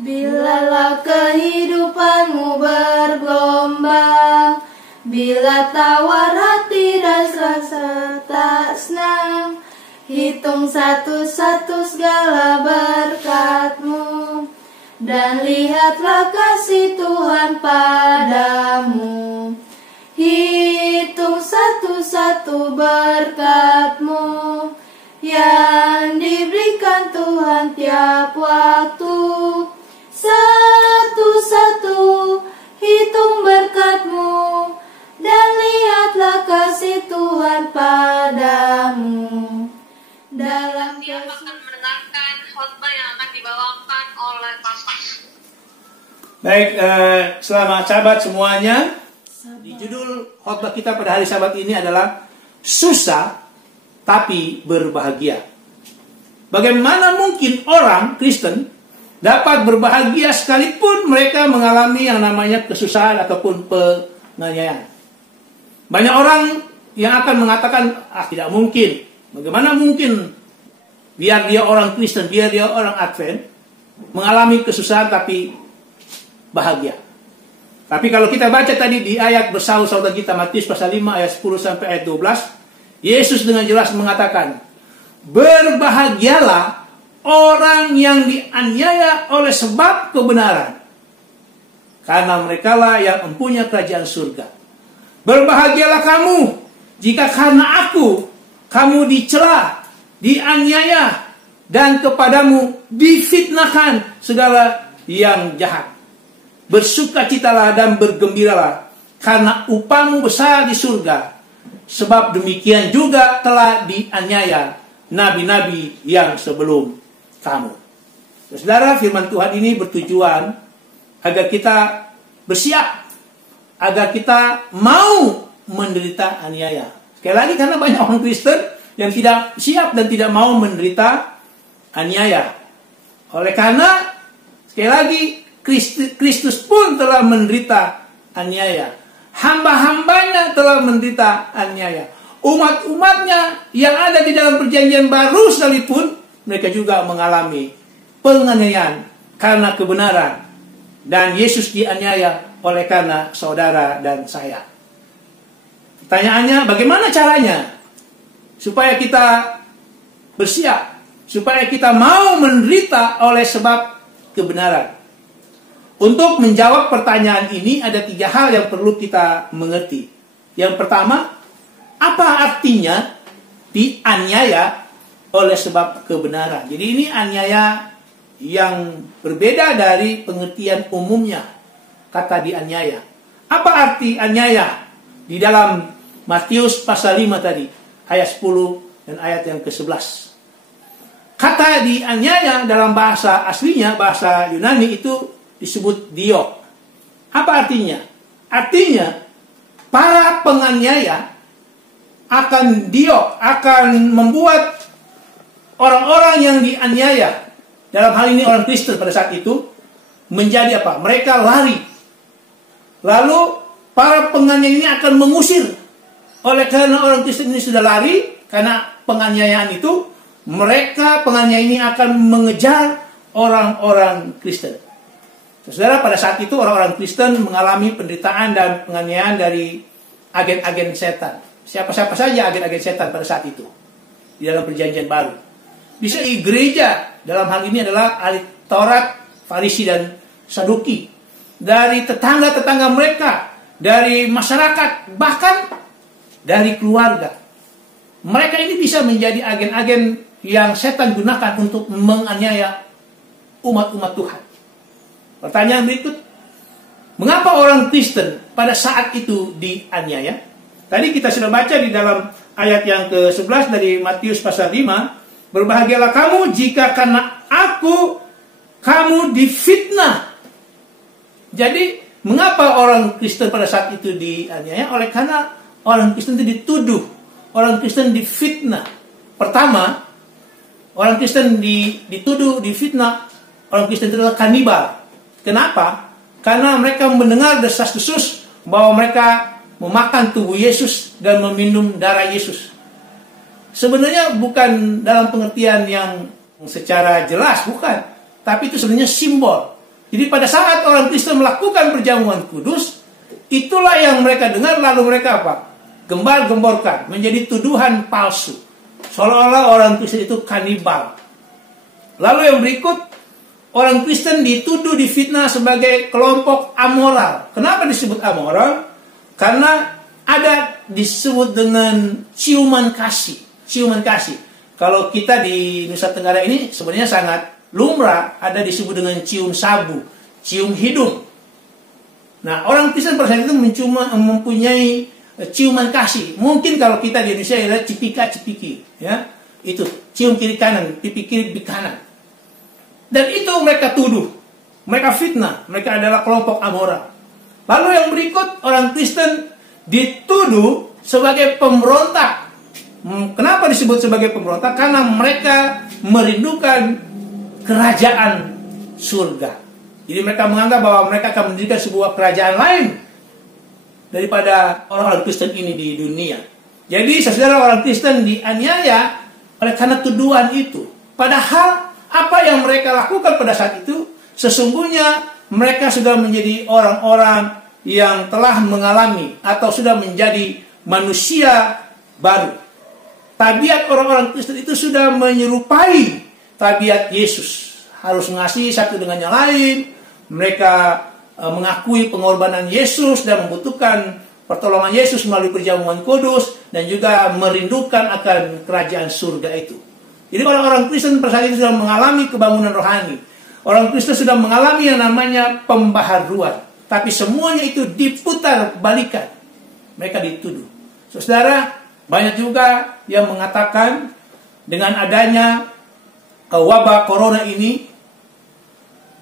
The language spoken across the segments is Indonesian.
Bilalah kehidupanmu bergelombang, bila tawar hati dan rasa tak senang, hitung satu-satu segala berkat-Mu, dan lihatlah kasih Tuhan padamu. Hitung satu-satu berkat-Mu yang diberikan Tuhan tiap waktu. Satu-satu hitung berkat-Mu, dan lihatlah kasih Tuhan padamu. Dalam dia akan mendengarkan khotbah yang akan dibawakan oleh Papa. Baik, selamat Sabat semuanya. Di judul khotbah kita pada hari Sabat ini adalah susah tapi berbahagia. Bagaimana mungkin orang Kristen dapat berbahagia sekalipun mereka mengalami yang namanya kesusahan ataupun penganiayaan? Banyak orang yang akan mengatakan, tidak mungkin. Bagaimana mungkin biar dia orang Kristen, biar dia orang Advent, mengalami kesusahan tapi bahagia. Tapi kalau kita baca tadi di ayat bersahur-sahur kita, Matius pasal 5 ayat 10 sampai ayat 12, Yesus dengan jelas mengatakan, berbahagialah orang yang dianiaya oleh sebab kebenaran, karena merekalah yang mempunyai kerajaan surga. Berbahagialah kamu jika karena aku kamu dicela, dianiaya, dan kepadamu difitnahkan segala yang jahat. Bersukacitalah dan bergembiralah, karena upahmu besar di surga. Sebab demikian juga telah dianiaya nabi-nabi yang sebelum kamu. Saudara, firman Tuhan ini bertujuan agar kita bersiap, agar kita mau menderita aniaya. Sekali lagi, karena banyak orang Kristen yang tidak siap dan tidak mau menderita aniaya. Oleh karena, sekali lagi, Kristus pun telah menderita aniaya. Hamba-hambanya telah menderita aniaya. Umat-umatnya yang ada di dalam perjanjian baru sekalipun, mereka juga mengalami penganiayaan karena kebenaran. Dan Yesus dianiaya oleh karena saudara dan saya. Pertanyaannya, bagaimana caranya supaya kita bersiap, supaya kita mau menderita oleh sebab kebenaran? Untuk menjawab pertanyaan ini ada 3 hal yang perlu kita mengerti. Yang pertama, apa artinya dianiaya oleh sebab kebenaran? Jadi ini aniaya yang berbeda dari pengertian umumnya kata dianiaya. Apa arti aniaya? Di dalam Matius pasal 5 tadi, ayat 10 dan ayat yang ke-11. Kata dianiaya dalam bahasa aslinya, bahasa Yunani itu disebut diok. Apa artinya? Artinya, para penganiaya akan membuat orang-orang yang dianiaya, dalam hal ini orang Kristen pada saat itu, menjadi apa? Mereka lari. Lalu para penganiaya ini akan mengusir. Oleh karena orang Kristen ini sudah lari, karena penganiayaan itu, mereka penganiaya ini akan mengejar orang-orang Kristen. Saudara, pada saat itu orang-orang Kristen mengalami penderitaan dan penganiayaan dari agen-agen setan. Siapa-siapa saja agen-agen setan pada saat itu di dalam perjanjian baru. Bisa di gereja, dalam hal ini adalah ahli Taurat, Farisi dan Saduki. Dari tetangga-tetangga mereka, dari masyarakat, bahkan dari keluarga. Mereka ini bisa menjadi agen-agen yang setan gunakan untuk menganiaya umat-umat Tuhan. Pertanyaan berikut, mengapa orang Kristen pada saat itu dianiaya? Tadi kita sudah baca di dalam ayat yang ke-11 dari Matius pasal 5, berbahagialah kamu jika karena aku kamu difitnah. Jadi, mengapa orang Kristen pada saat itu dianiaya? Oleh karena orang Kristen itu dituduh, orang Kristen difitnah. Pertama, orang Kristen dituduh, difitnah, orang Kristen itu adalah kanibal. Kenapa? Karena mereka mendengar desas-desus bahwa mereka memakan tubuh Yesus dan meminum darah Yesus. Sebenarnya bukan dalam pengertian yang secara jelas, bukan. tapi itu sebenarnya simbol. Jadi pada saat orang Kristen melakukan perjamuan kudus, itulah yang mereka dengar, lalu mereka apa? Gembar-gemborkan, menjadi tuduhan palsu. Seolah-olah orang Kristen itu kanibal. Lalu yang berikut, orang Kristen dituduh, difitnah sebagai kelompok amoral. Kenapa disebut amoral? Karena ada disebut dengan ciuman kasih. Ciuman kasih. Kalau kita di Nusa Tenggara ini sebenarnya sangat lumrah, ada disebut dengan cium sabu, cium hidung. Nah, orang Kristen pada saat itu mempunyai ciuman kasih. Mungkin kalau kita di Indonesia adalah cipika-cipiki, ya. Itu cium kiri kanan, pipi kiri, pipi kanan. Dan itu mereka tuduh, mereka fitnah, mereka adalah kelompok amoral. Lalu yang berikut, orang Kristen dituduh sebagai pemberontak. Kenapa disebut sebagai pemberontak? Karena mereka merindukan kerajaan surga. Jadi mereka menganggap bahwa mereka akan mendirikan sebuah kerajaan lain daripada orang-orang Kristen ini di dunia. Jadi saudara, orang Kristen dianiaya oleh karena tuduhan itu. Padahal apa yang mereka lakukan pada saat itu, sesungguhnya mereka sudah menjadi orang-orang yang telah mengalami atau sudah menjadi manusia baru. Tabiat orang-orang Kristen itu sudah menyerupai tabiat Yesus. Harus mengasihi satu dengan yang lain. Mereka mengakui pengorbanan Yesus dan membutuhkan pertolongan Yesus melalui perjamuan kudus. Dan juga merindukan akan kerajaan surga itu. Jadi orang-orang Kristen pada saat itu sudah mengalami kebangunan rohani. Orang Kristen sudah mengalami yang namanya pembaharuan. Tapi semuanya itu diputar balikan. Mereka dituduh. Saudara, banyak juga yang mengatakan dengan adanya wabah corona ini,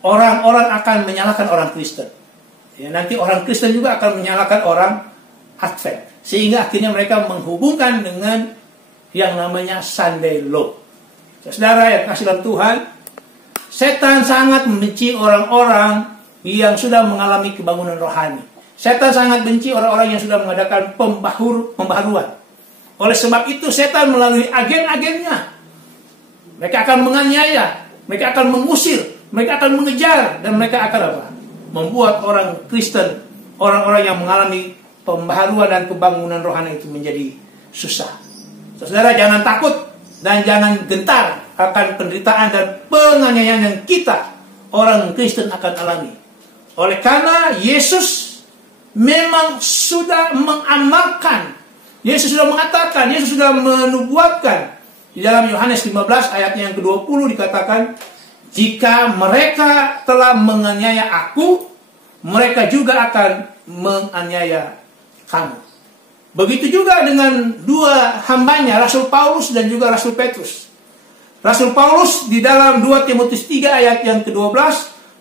orang-orang akan menyalahkan orang Kristen. Ya, nanti orang Kristen juga akan menyalahkan orang Advent. Sehingga akhirnya mereka menghubungkan dengan yang namanya Sunday Law. Saudara yang kasih dalam Tuhan, setan sangat membenci orang-orang yang sudah mengalami kebangunan rohani. Setan sangat benci orang-orang yang sudah mengadakan pembaharuan. Oleh sebab itu setan melalui agen-agennya, mereka akan menganiaya, mereka akan mengusir, mereka akan mengejar, dan mereka akan apa? Membuat orang Kristen, orang-orang yang mengalami pembaharuan dan kebangunan rohani itu menjadi susah. Saudara, jangan takut dan jangan gentar akan penderitaan dan penganiayaan yang kita, orang Kristen, akan alami. Oleh karena Yesus memang sudah mengamalkan, Yesus sudah mengatakan, Yesus sudah menubuatkan. Di dalam Yohanes 15 ayatnya yang ke-20 dikatakan, jika mereka telah menganiaya aku, mereka juga akan menganiaya kamu. Begitu juga dengan dua hambanya, Rasul Paulus dan juga Rasul Petrus. Rasul Paulus di dalam 2 Timotius 3 ayat yang ke-12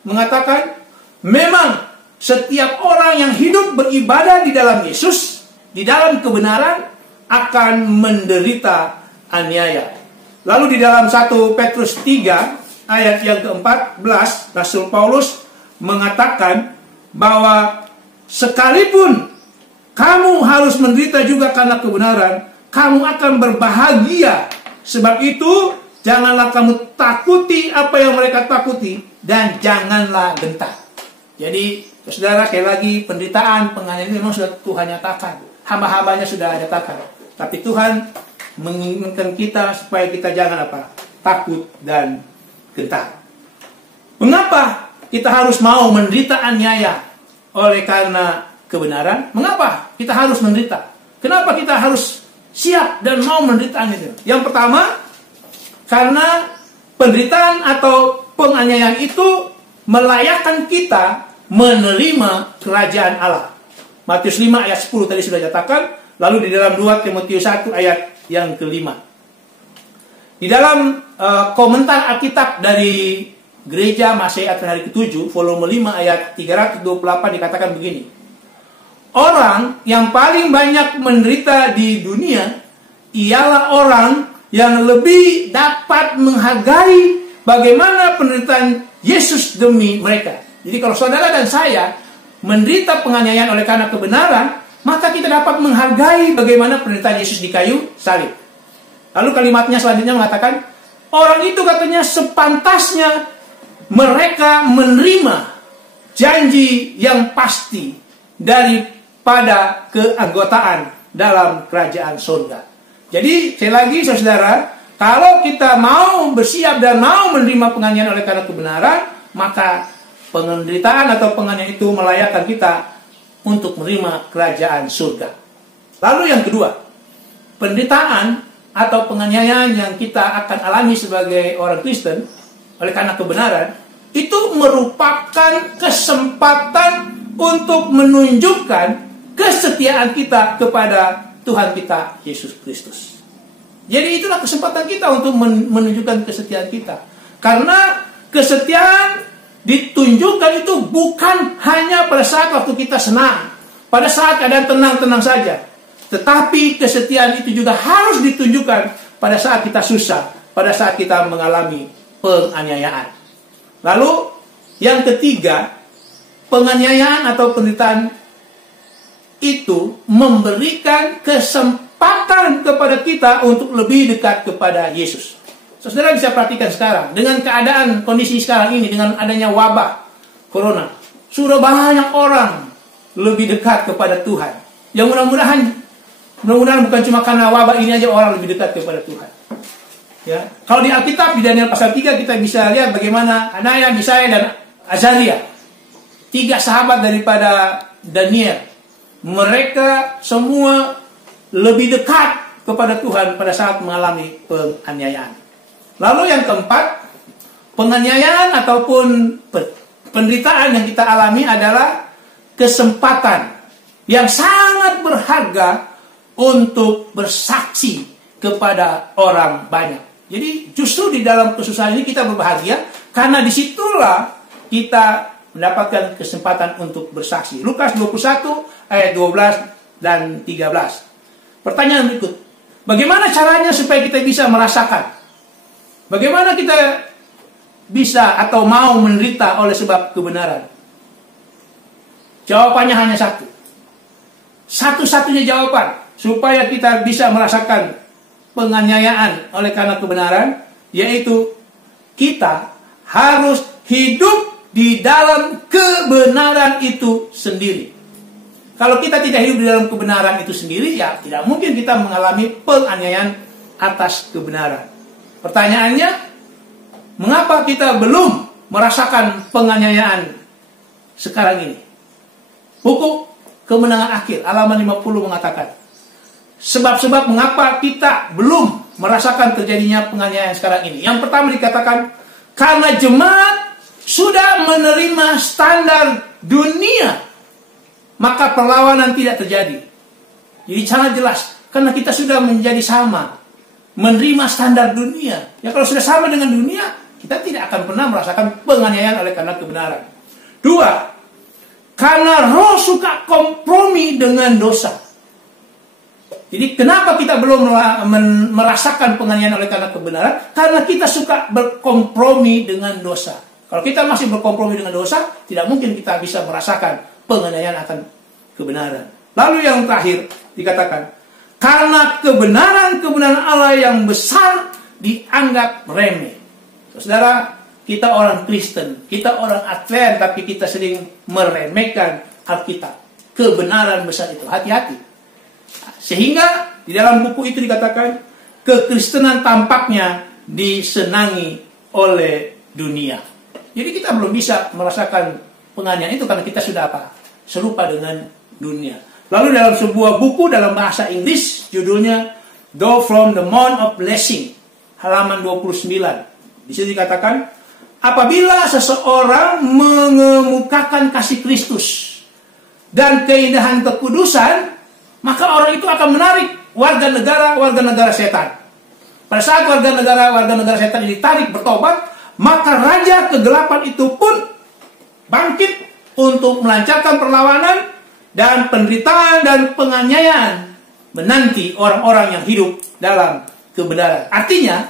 mengatakan, memang setiap orang yang hidup beribadah di dalam Yesus, di dalam kebenaran, akan menderita aniaya. Lalu di dalam 1 Petrus 3 ayat yang ke-14, Rasul Paulus mengatakan bahwa sekalipun kamu harus menderita juga karena kebenaran, kamu akan berbahagia. Sebab itu janganlah kamu takuti apa yang mereka takuti, dan janganlah gentar. Jadi saudara, sekali lagi, penderitaan, penganiayaan memang sudah Tuhan nyatakan. Hamba-hambanya sudah nyatakan. Tapi Tuhan menginginkan kita supaya kita jangan apa? Takut dan gentar. Mengapa kita harus mau menderita aniaya oleh karena kebenaran? Mengapa kita harus menderita? Kenapa kita harus siap dan mau menderita aniaya? Yang pertama, karena penderitaan atau penganiayaan itu melayakkan kita menerima kerajaan Allah. Matius 5 ayat 10 tadi sudah dikatakan. Lalu di dalam 2 Timotius 1 ayat yang ke-5. Di dalam komentar Alkitab dari Gereja Masehi Advent hari ke-7, volume 5 ayat 328 dikatakan begini. Orang yang paling banyak menderita di dunia ialah orang yang lebih dapat menghargai bagaimana penderitaan Yesus demi mereka. Jadi kalau saudara dan saya menderita penganiayaan oleh karena kebenaran, maka kita dapat menghargai bagaimana penderitaan Yesus di kayu salib. Lalu kalimatnya selanjutnya mengatakan, orang itu katanya sepantasnya mereka menerima janji yang pasti daripada keanggotaan dalam kerajaan surga. Jadi, sekali lagi saudara, kalau kita mau bersiap dan mau menerima penganiayaan oleh karena kebenaran, maka penderitaan atau penganiayaan itu melayakkan kita untuk menerima kerajaan surga. Lalu yang kedua, penderitaan atau penganiayaan yang kita akan alami sebagai orang Kristen oleh karena kebenaran, itu merupakan kesempatan untuk menunjukkan kesetiaan kita kepada Tuhan kita Yesus Kristus. Jadi itulah kesempatan kita untuk menunjukkan kesetiaan kita. Karena kesetiaan ditunjukkan itu bukan hanya pada saat waktu kita senang, pada saat keadaan tenang-tenang saja. Tetapi kesetiaan itu juga harus ditunjukkan pada saat kita susah, pada saat kita mengalami penganiayaan. Lalu yang ketiga, penganiayaan atau penderitaan itu memberikan kesempatan kepada kita untuk lebih dekat kepada Yesus. Saudara bisa perhatikan sekarang, dengan keadaan kondisi sekarang ini, dengan adanya wabah corona, sudah banyak orang lebih dekat kepada Tuhan. Yang mudah-mudahan bukan cuma karena wabah ini aja orang lebih dekat kepada Tuhan. Ya, kalau di Alkitab di Daniel pasal 3 kita bisa lihat bagaimana Hanaya, Misaya dan Azaria, 3 sahabat daripada Daniel, mereka semua lebih dekat kepada Tuhan pada saat mengalami penganiayaan. Lalu yang keempat, penganiayaan ataupun penderitaan yang kita alami adalah kesempatan yang sangat berharga untuk bersaksi kepada orang banyak. Jadi justru di dalam kesusahan ini kita berbahagia karena disitulah kita mendapatkan kesempatan untuk bersaksi. Lukas 21 ayat 12 dan 13. Pertanyaan berikut, bagaimana caranya supaya kita bisa merasakan? Bagaimana kita bisa atau mau menderita oleh sebab kebenaran? Jawabannya hanya satu. Satu-satunya jawaban supaya kita bisa merasakan penganiayaan oleh karena kebenaran, yaitu kita harus hidup di dalam kebenaran itu sendiri. Kalau kita tidak hidup di dalam kebenaran itu sendiri, ya tidak mungkin kita mengalami penganiayaan atas kebenaran. Pertanyaannya, mengapa kita belum merasakan penganiayaan sekarang ini? Buku Kemenangan Akhir, halaman 50 mengatakan, sebab-sebab mengapa kita belum merasakan terjadinya penganiayaan sekarang ini. Yang pertama dikatakan, karena jemaat sudah menerima standar dunia, maka perlawanan tidak terjadi. Jadi sangat jelas, karena kita sudah menjadi sama, menerima standar dunia. Ya kalau sudah sama dengan dunia, kita tidak akan pernah merasakan penganiayaan oleh karena kebenaran. 2, karena roh suka kompromi dengan dosa. Jadi kenapa kita belum merasakan penganiayaan oleh karena kebenaran? Karena kita suka berkompromi dengan dosa. Kalau kita masih berkompromi dengan dosa, tidak mungkin kita bisa merasakan penganiayaan akan kebenaran. Lalu yang terakhir dikatakan, karena kebenaran Allah yang besar dianggap remeh. Saudara, kita orang Kristen, kita orang Advent, tapi kita sering meremehkan Alkitab. Kebenaran besar itu, hati-hati. Sehingga di dalam buku itu dikatakan, kekristenan tampaknya disenangi oleh dunia. Jadi kita belum bisa merasakan penganiayaan itu karena kita sudah serupa dengan dunia. Lalu dalam sebuah buku dalam bahasa Inggris, judulnya Go From the Mount of Blessing, halaman 29. Di situ dikatakan, apabila seseorang mengemukakan kasih Kristus dan keindahan kekudusan, maka orang itu akan menarik warga negara setan. Pada saat warga negara setan ini ditarik bertobat, maka raja kegelapan itu pun bangkit untuk melancarkan perlawanan dan penderitaan dan penganiayaan menanti orang-orang yang hidup dalam kebenaran. Artinya,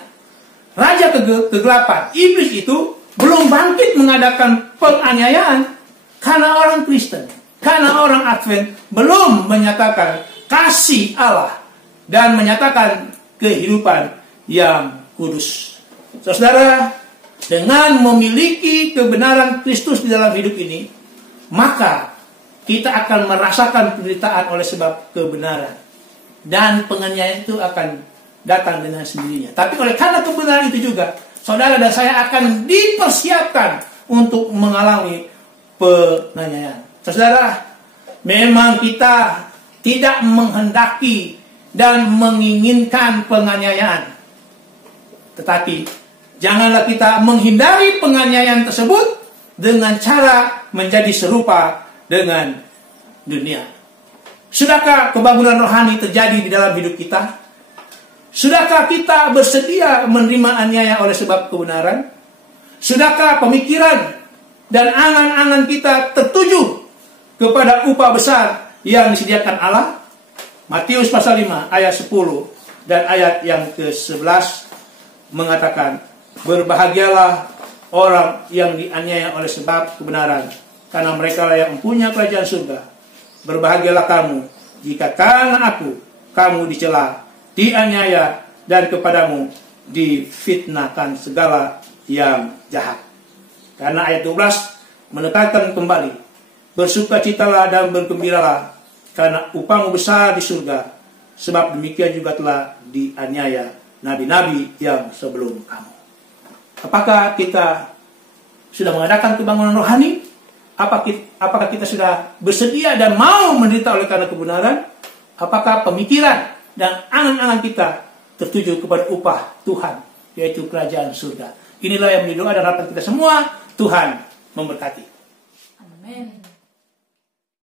raja kegelapan, iblis itu belum bangkit mengadakan penganiayaan karena orang Kristen, karena orang Advent belum menyatakan kasih Allah dan menyatakan kehidupan yang kudus. Saudara, dengan memiliki kebenaran Kristus di dalam hidup ini, maka kita akan merasakan penderitaan oleh sebab kebenaran. Dan penganiayaan itu akan datang dengan sendirinya. Tapi oleh karena kebenaran itu juga, saudara dan saya akan dipersiapkan untuk mengalami penganiayaan. Saudara, memang kita tidak menghendaki dan menginginkan penganiayaan. Tetapi janganlah kita menghindari penganiayaan tersebut dengan cara menjadi serupa dengan dunia. Sudahkah kebangunan rohani terjadi di dalam hidup kita? Sudahkah kita bersedia menerima aniaya oleh sebab kebenaran? Sudahkah pemikiran dan angan-angan kita tertuju kepada upah besar yang disediakan Allah? Matius pasal 5 ayat 10 dan ayat yang ke-11 mengatakan, berbahagialah orang yang dianiaya oleh sebab kebenaran, karena mereka lah yang mempunyai kerajaan surga. Berbahagialah kamu jika karena aku kamu dicela, dianiaya, dan kepadamu difitnahkan segala yang jahat. Karena ayat 12 menekankan kembali, bersukacitalah dan bergembiralah, karena upahmu besar di surga, sebab demikian juga telah dianiaya nabi-nabi yang sebelum kamu. Apakah kita sudah mengadakan kebangunan rohani? Apakah kita sudah bersedia dan mau menderita oleh karena kebenaran? Apakah pemikiran dan angan-angan kita tertuju kepada upah Tuhan, yaitu kerajaan surga? Inilah yang menjadi doa dan harapan kita semua. Tuhan memberkati. Amin.